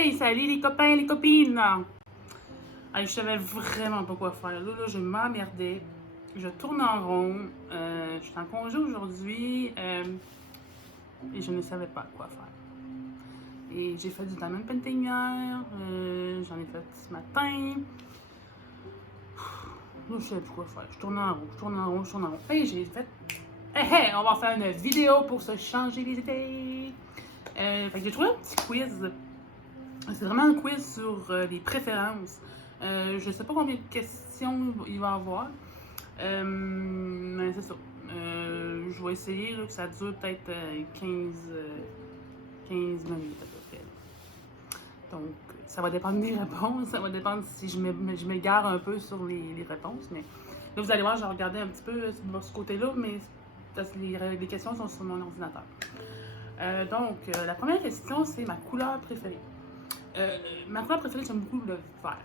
Hey, salut les copains, les copines! Hey, je savais vraiment pas quoi faire. Là, je m'emmerdais. Je tourne en rond. Je suis en congé aujourd'hui et je ne savais pas quoi faire. Et j'ai fait du diamond painting hier. J'en ai fait ce matin. Là, je savais plus quoi faire. Je tourne en rond, je tourne en rond, je tourne en rond. Et j'ai fait. Hey, on va faire une vidéo pour se changer les idées. Fait que j'ai trouvé un petit quiz. C'est vraiment un quiz sur les préférences. Je sais pas combien de questions il va y avoir. Mais c'est ça. Je vais essayer là, que ça dure peut-être 15 minutes à peu près. Donc, ça va dépendre des réponses. Ça va dépendre si je m'égare un peu sur les réponses. Mais là, vous allez voir, j'ai regardé un petit peu de ce côté-là, mais parce que les questions sont sur mon ordinateur. La première question, c'est ma couleur préférée. Ma couleur préférée, j'aime beaucoup le vert.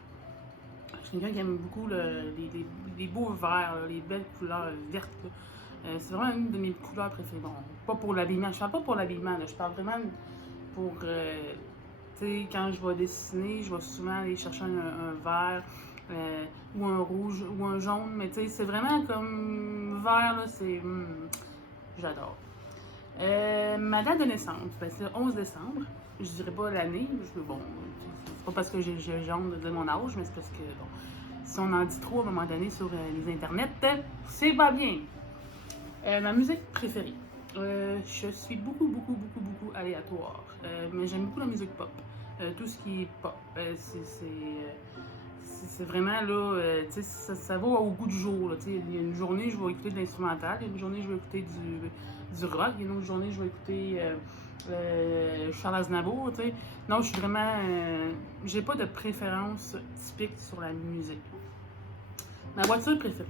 Je suis quelqu'un qui aime beaucoup les beaux verts, là, les belles couleurs vertes. C'est vraiment une de mes couleurs préférées. Bon, pas pour l'habillement. Je parle pas pour l'habillement. Je parle vraiment pour. Tu sais, quand je vais dessiner, je vais souvent aller chercher un vert ou un rouge ou un jaune. Mais tu sais, c'est vraiment comme vert, là, c'est. J'adore. Ma date de naissance, ben, c'est le 11 décembre. Je dirais pas l'année. Bon, c'est pas parce que j'ai honte de dire mon âge, mais c'est parce que, bon, si on en dit trop à un moment donné sur les internets, c'est pas bien. Ma musique préférée. Je suis beaucoup aléatoire. Mais j'aime beaucoup la musique pop. Tout ce qui est pop. C'est vraiment là, tu sais, ça va au goût du jour. Là, il y a une journée, je vais écouter de l'instrumental. Il y a une journée, je vais écouter du rock. Il y a une autre journée, je vais écouter Charles Aznavour. Tu sais. Non, je suis vraiment. J'ai pas de préférence typique sur la musique. Ma voiture préférée.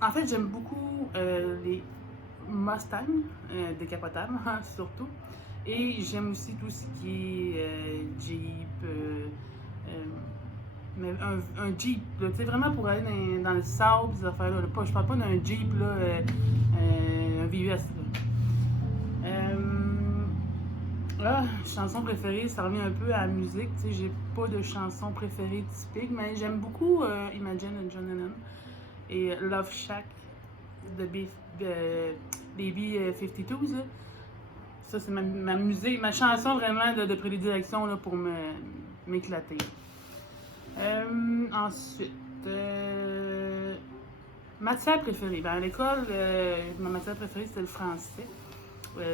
En fait, j'aime beaucoup les Mustang décapotables, surtout. Et j'aime aussi tout ce qui est Jeep. Mais un Jeep, tu sais, vraiment pour aller dans le sable, ces affaires-là. Je parle pas d'un Jeep, là, un VUS. Là, chanson préférée, ça revient un peu à la musique. Tu sais, j'ai pas de chanson préférée typique, mais j'aime beaucoup Imagine de John Lennon et Love Shack de Baby 52s. Là. Ça, c'est ma musique, ma chanson vraiment de prédilection là, pour m'éclater. Ensuite, matière préférée. Ben, à l'école, ma matière préférée, c'était le français.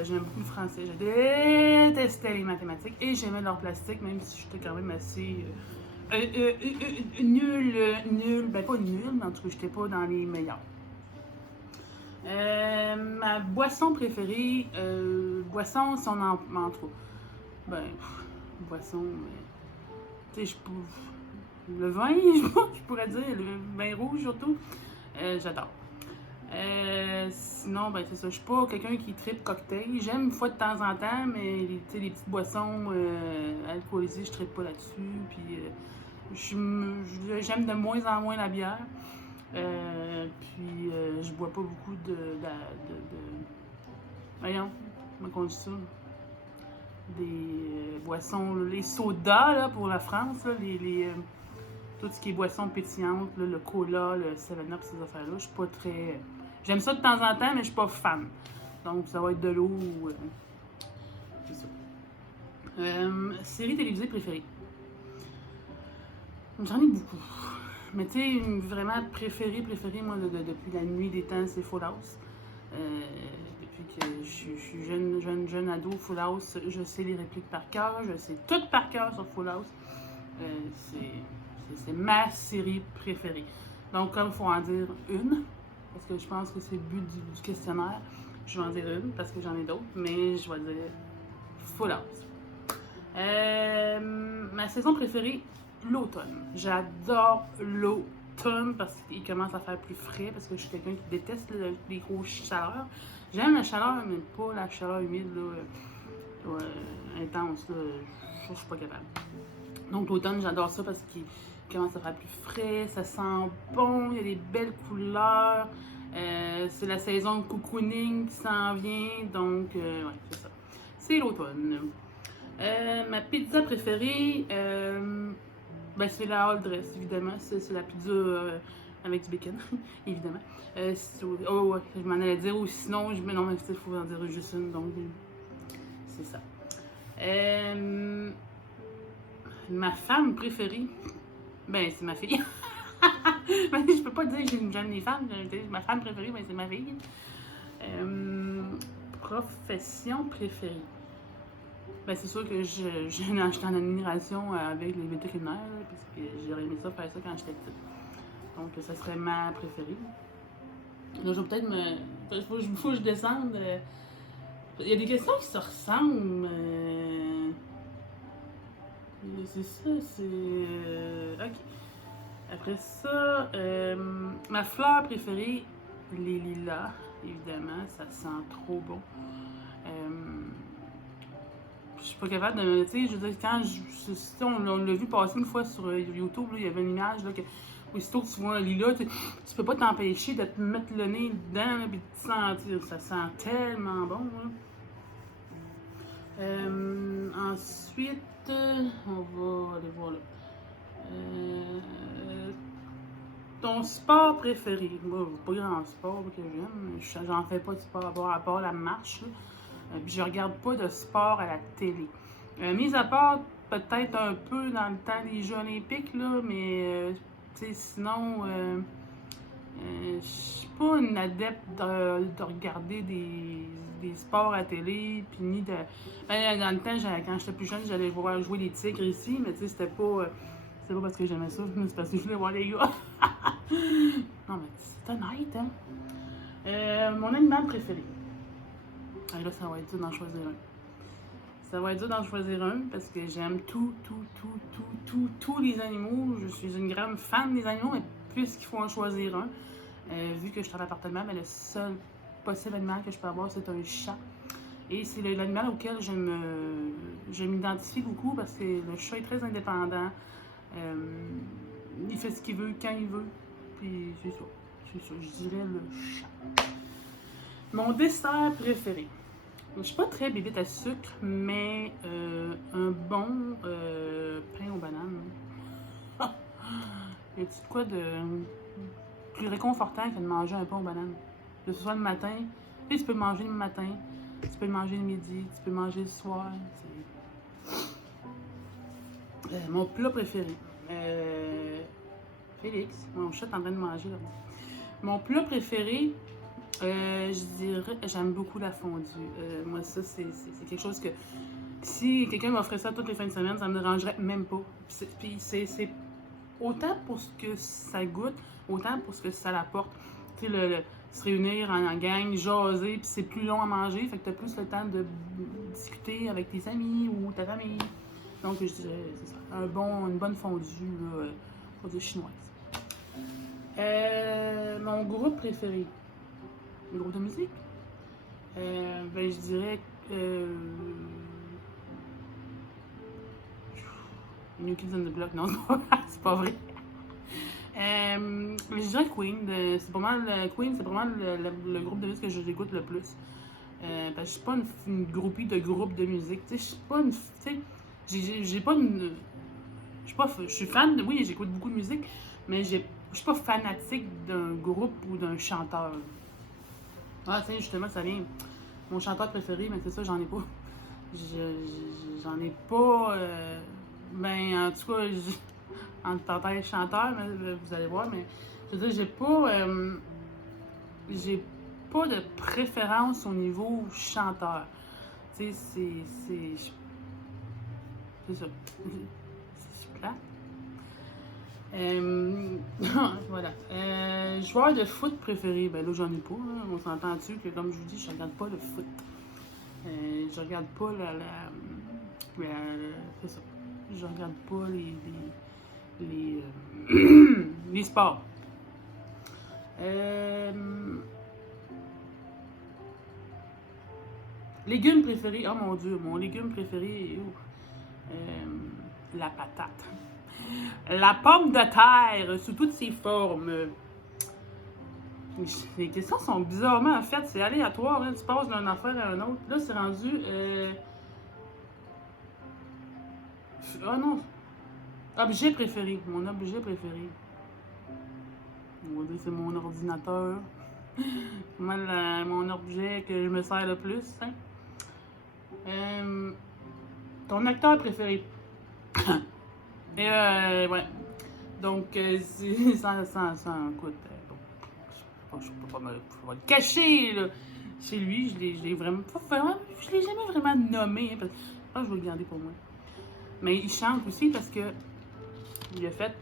J'aimais beaucoup le français. Je détestais les mathématiques et j'aimais l'art plastique, même si j'étais quand même assez nul. Ben, pas nul, mais en tout cas, j'étais pas dans les meilleurs. Ma boisson préférée, boisson, si on en trouve. Ben, boisson, tu sais, le vin, je pourrais dire, le vin rouge surtout, j'adore. Sinon, ben c'est ça, je suis pas quelqu'un qui tripe cocktail. J'aime une fois de temps en temps, mais les petites boissons alcoolisées, je tripe pas là-dessus. Puis j'aime de moins en moins la bière. Je bois pas beaucoup voyons, comment on dit ça? Des boissons, là, les sodas là, pour la France, là, tout ce qui est boissons pétillantes, là, le cola, le 7-Up, ces affaires-là, je suis pas très. J'aime ça de temps en temps, mais je suis pas fan. Donc, ça va être de l'eau ou. C'est ça. Série télévisée préférée. J'en ai beaucoup. Mais tu sais, vraiment préférée, moi, depuis la nuit des temps, c'est Full House. Depuis que je suis jeune ado, Full House, je sais les répliques par cœur, je sais tout par cœur sur Full House. C'est ma série préférée. Donc, comme il faut en dire une, parce que je pense que c'est le but du questionnaire, je vais en dire une parce que j'en ai d'autres, mais je vais dire Full House. Ma saison préférée, l'automne. J'adore l'automne parce qu'il commence à faire plus frais, parce que je suis quelqu'un qui déteste les grosses chaleurs. J'aime la chaleur, mais pas la chaleur humide, là, intense. Là. Je suis pas capable. Donc l'automne, j'adore ça parce qu'il commence à faire plus frais, ça sent bon, il y a des belles couleurs. C'est la saison de cocooning qui s'en vient, donc ouais, c'est ça. C'est l'automne. Ma pizza préférée, ben c'est la all dress, évidemment. C'est la pizza avec du bacon, évidemment. Oh, ouais, je m'en allais dire, ou sinon, mais non, mais il faut en dire juste une, donc c'est ça. Ma femme préférée, ben c'est ma fille. Ben, je peux pas dire que j'aime les femmes, ma femme préférée, ben c'est ma fille. Profession préférée. Ben, c'est sûr que j'étais en admiration avec les vétérinaires, parce que j'aurais aimé ça faire ça quand j'étais petite. Donc, ça serait ma préférée. Là, je vais peut-être me. Faut que je descende. Il y a des questions qui se ressemblent. C'est ça, c'est. Ok. Après ça, ma fleur préférée, les lilas, évidemment, ça sent trop bon. Je suis pas capable de. Tu sais, je veux dire, quand on l'a vu passer une fois sur YouTube, là, il y avait une image là, que. Aussitôt que tu vois un lilas, tu peux pas t'empêcher de te mettre le nez dedans et de te sentir. Ça sent tellement bon. Ensuite, on va aller voir là. Ton sport préféré? Moi, pas grand sport que j'aime. J'en fais pas de sport à part la marche. Puis je regarde pas de sport à la télé. Mis à part peut-être un peu dans le temps des Jeux olympiques, là, mais sinon, je suis pas une adepte de regarder des sports à télé, puis ni de... Ben, dans le temps, quand j'étais plus jeune, j'allais voir jouer les Tigres ici, mais tu sais, c'était pas parce que j'aimais ça, c'est parce que je voulais voir les gars. Non, mais c'est honnête, hein. Mon animal préféré. Ah, là, ça va être dur d'en choisir un. Ça va être dur d'en choisir un parce que j'aime tous les animaux. Je suis une grande fan des animaux, mais puisqu'il faut en choisir un, vu que je suis en appartement, mais le seul possible animal que je peux avoir, c'est un chat. Et c'est l'animal auquel je m'identifie beaucoup parce que le chat est très indépendant. Il fait ce qu'il veut quand il veut. Puis c'est ça. C'est ça, je dirais le chat. Mon dessert préféré. Je suis pas très bébête à sucre, mais un bon pain aux bananes. Y a-t-il quoi de plus réconfortant que de manger un pain aux bananes? Que ce soit le matin, puis tu peux le manger le matin, tu peux le manger le midi, tu peux le manger le soir. Mon plat préféré. Félix, mon chat est en train de manger là. Mon plat préféré, je dirais, j'aime beaucoup la fondue. Moi, ça, c'est quelque chose que si quelqu'un m'offrait ça toutes les fins de semaine, ça me dérangerait même pas. Puis c'est autant pour ce que ça goûte, autant pour ce que ça apporte. Tu sais, se réunir en gang, jaser, puis c'est plus long à manger, fait que t'as plus le temps de discuter avec tes amis ou ta famille. Donc, je dirais, c'est ça, une bonne fondue, fondue chinoise. Mon groupe préféré. Un groupe de musique? Ben, je dirais New Kids on the Block. Non, c'est pas vrai. Je dirais Queen. C'est pas mal Queen, c'est vraiment le groupe de musique que j'écoute le plus. Parce que je suis pas une groupie de groupe de musique. Tu sais, je suis pas une. Tu sais, j'ai pas une. Je suis fan, oui, j'écoute beaucoup de musique, mais je suis pas fanatique d'un groupe ou d'un chanteur. Ah, tiens, justement, ça vient. Mon chanteur préféré, mais c'est ça, j'en ai pas. J'en ai pas. Ben, en tout cas, entre parenthèses chanteur, mais, vous allez voir, mais je veux dire, j'ai pas de préférence au niveau chanteur. Tu sais, c'est ça. C'est plat. Voilà. Joueur de foot préféré, ben là j'en ai pas. Hein. On s'entend dessus que comme je vous dis, je regarde pas le foot. Je regarde pas c'est ça. Je regarde pas les sports. Légumes préférés. Oh mon dieu, mon légume préféré est la patate. La pomme de terre sous toutes ses formes. Les questions sont bizarrement faites, c'est aléatoire, hein? Tu passes d'une affaire à une autre. Là, c'est rendu Ah non. Objet préféré. Mon objet préféré. On va dire que c'est mon ordinateur. Moi, mon objet que je me sers le plus. Hein. Ton acteur préféré. Et ouais. Donc, écoute, bon, je peux pas me le cacher, là. Chez lui, je l'ai vraiment, je l'ai jamais vraiment nommé, hein, parce que je pense que je vais le garder pour moi. Mais il chante aussi parce que il a fait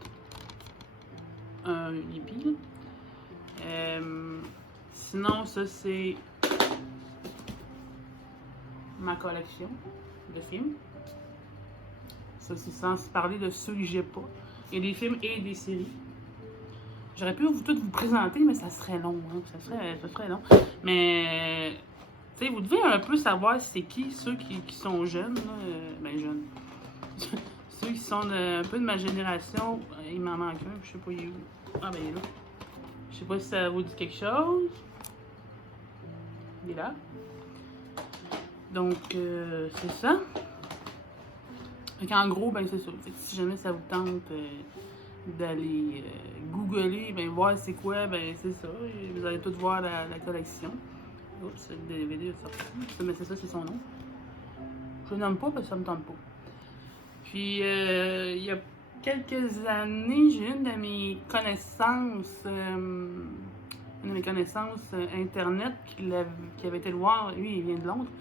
un hippie, sinon, ça, c'est ma collection de films. Ça, c'est sans parler de ceux que j'ai pas. Il y a des films et des séries. J'aurais pu toutes vous présenter, mais ça serait long. Hein. Ça serait long. Mais, tu sais, vous devez un peu savoir c'est qui ceux qui sont jeunes. Là, ben, jeunes. Ceux qui sont un peu de ma génération. Il m'en manque un, je sais pas, il est où. Ah, ben, il est là. Je sais pas si ça vous dit quelque chose. Il est là. Donc, c'est ça. Donc, en gros, ben, c'est ça. Fait que si jamais ça vous tente d'aller googler, ben, voir c'est quoi, ben, c'est ça. Vous allez tout voir la collection. Oups, le DVD est sorti. Mais c'est ça, c'est son nom. Je le nomme pas parce que ça me tente pas. Puis, il y a quelques années, j'ai une de mes connaissances, Internet qui avait été le voir. Lui, il vient de Londres.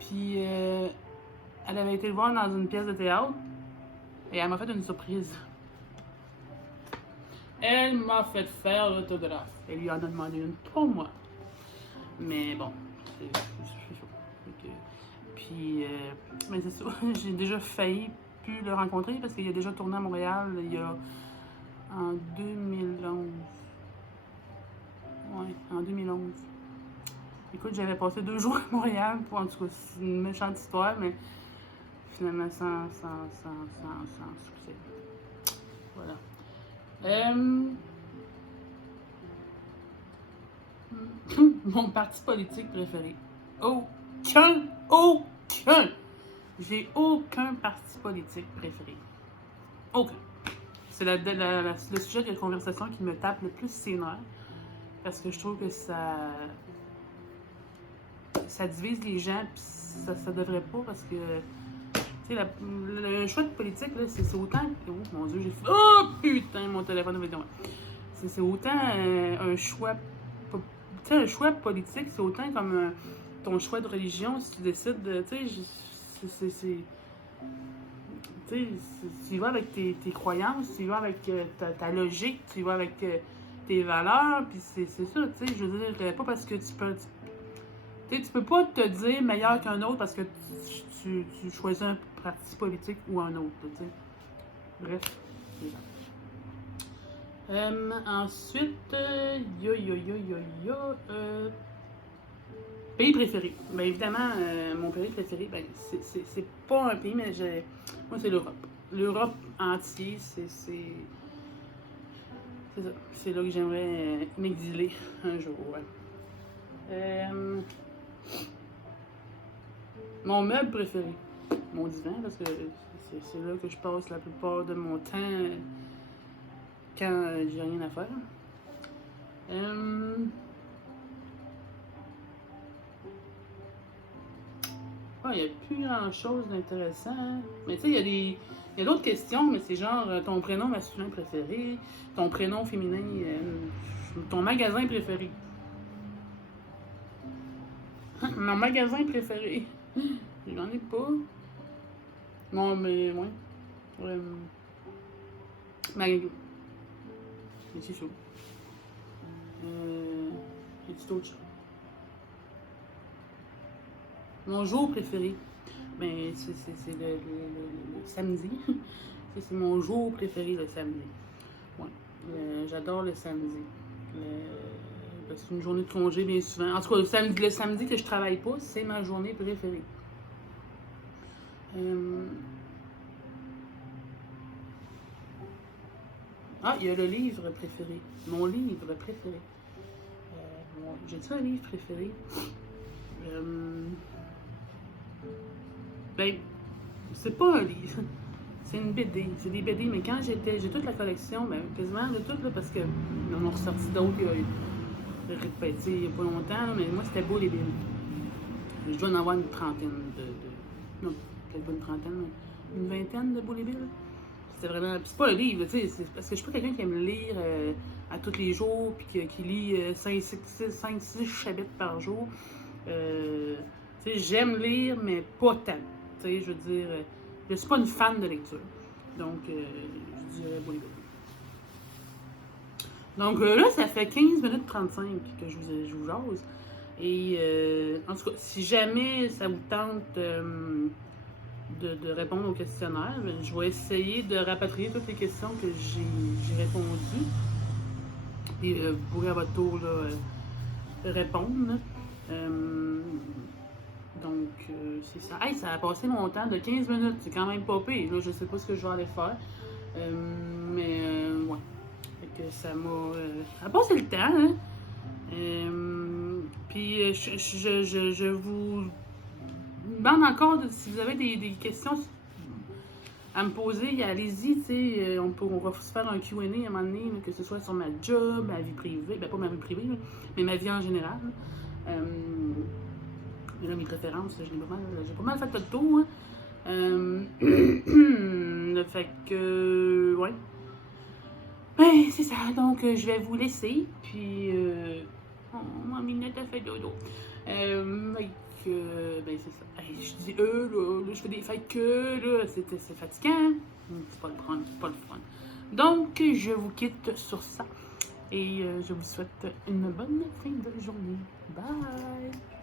Puis, elle avait été le voir dans une pièce de théâtre et elle m'a fait une surprise. Elle m'a fait faire l'autographe. Elle lui en a demandé une pour moi. Mais bon, c'est ça. Puis, mais c'est ça. J'ai déjà failli pu le rencontrer parce qu'il a déjà tourné à Montréal il y a en 2011. Ouais, en 2011. Écoute, j'avais passé 2 jours à Montréal pour, en tout cas, c'est une méchante histoire, mais finalement sans succès. Voilà. Mon parti politique préféré. Aucun! J'ai aucun parti politique préféré. Aucun. C'est le sujet de conversation qui me tape le plus ses nerfs. Parce que je trouve que ça divise les gens, puis ça devrait pas, parce que, tu sais, le choix de politique, là, c'est autant... Oh, mon Dieu, j'ai fait... Oh, putain, mon téléphone est c'est autant un choix... Tu sais, un choix politique, c'est autant comme ton choix de religion, si tu décides de... Tu sais, tu y vas avec tes croyances, tu y vas avec ta logique, tu y vas avec tes valeurs, puis c'est ça, tu sais, je veux dire, pas parce que tu peux pas te dire meilleur qu'un autre parce que tu choisis un parti politique ou un autre, tu sais. Bref, c'est ça. Ensuite, pays préféré. Bien évidemment, mon pays préféré, ben, c'est pas un pays, mais moi, c'est l'Europe. L'Europe entière, c'est ça. C'est là que j'aimerais m'exiler un jour. Ouais. Mon meuble préféré, mon divan, parce que c'est là que je passe la plupart de mon temps quand j'ai rien à faire. Il n'y a plus grand chose d'intéressant. Mais tu sais, il y a d'autres questions, mais c'est genre ton prénom masculin préféré, ton prénom féminin, ton magasin préféré. Mon magasin préféré. J'en ai pas. Non, mais ouais. Mais c'est chaud. J'ai d'autres choses. Mon jour préféré, mais c'est le samedi. C'est mon jour préféré, le samedi. Ouais. J'adore le samedi. C'est une journée de congé bien souvent. En tout cas, le samedi que je travaille pas, c'est ma journée préférée. Il y a le livre préféré. Mon livre préféré. J'ai-tu un livre préféré? Ben, c'est pas un livre. C'est une BD, c'est des BD, mais quand j'ai toute la collection, ben, quasiment de toutes, là, parce que on a ressorti d'autres, répété il n'y a pas longtemps, là, mais moi c'était beau les Bill. Je dois en avoir une trentaine non, peut-être pas une trentaine, mais une vingtaine de beaux les Bill. C'était vraiment. Puis c'est pas un livre, tu sais, c'est parce que je suis pas quelqu'un qui aime lire à tous les jours, puis qui lit 5-6 chapitres par jour. Tu sais, j'aime lire, mais pas tant. Tu sais, je veux dire, je suis pas une fan de lecture. Donc, je dirais bon, donc là, ça fait 15 minutes 35 que je vous jase. Et en tout cas, si jamais ça vous tente de répondre au questionnaire, je vais essayer de rapatrier toutes les questions que j'ai répondues. Et vous pourrez à votre tour là, répondre. Donc, c'est ça. Hey, ça a passé mon temps de 15 minutes. C'est quand même pas pire. Là, je sais pas ce que je vais aller faire. Mais, ouais. Fait que ça m'a passé le temps, hein. Puis, je vous demande encore si vous avez des questions à me poser, allez-y, tu sais, on va se faire un Q&A à un moment donné, là, que ce soit sur ma job, ma vie privée, ben pas ma vie privée, là, mais ma vie en général. Là, mes préférences, j'ai pas mal fait le tour. Hein. Fait que, ouais. Ben, c'est ça, donc je vais vous laisser, puis ma minette a fait dodo. Fait que, ben c'est ça. Hey, je dis là, je fais des fait que, là, c'est fatigant. C'est pas le fun, c'est pas le fun. Donc, je vous quitte sur ça, et je vous souhaite une bonne fin de journée. Bye!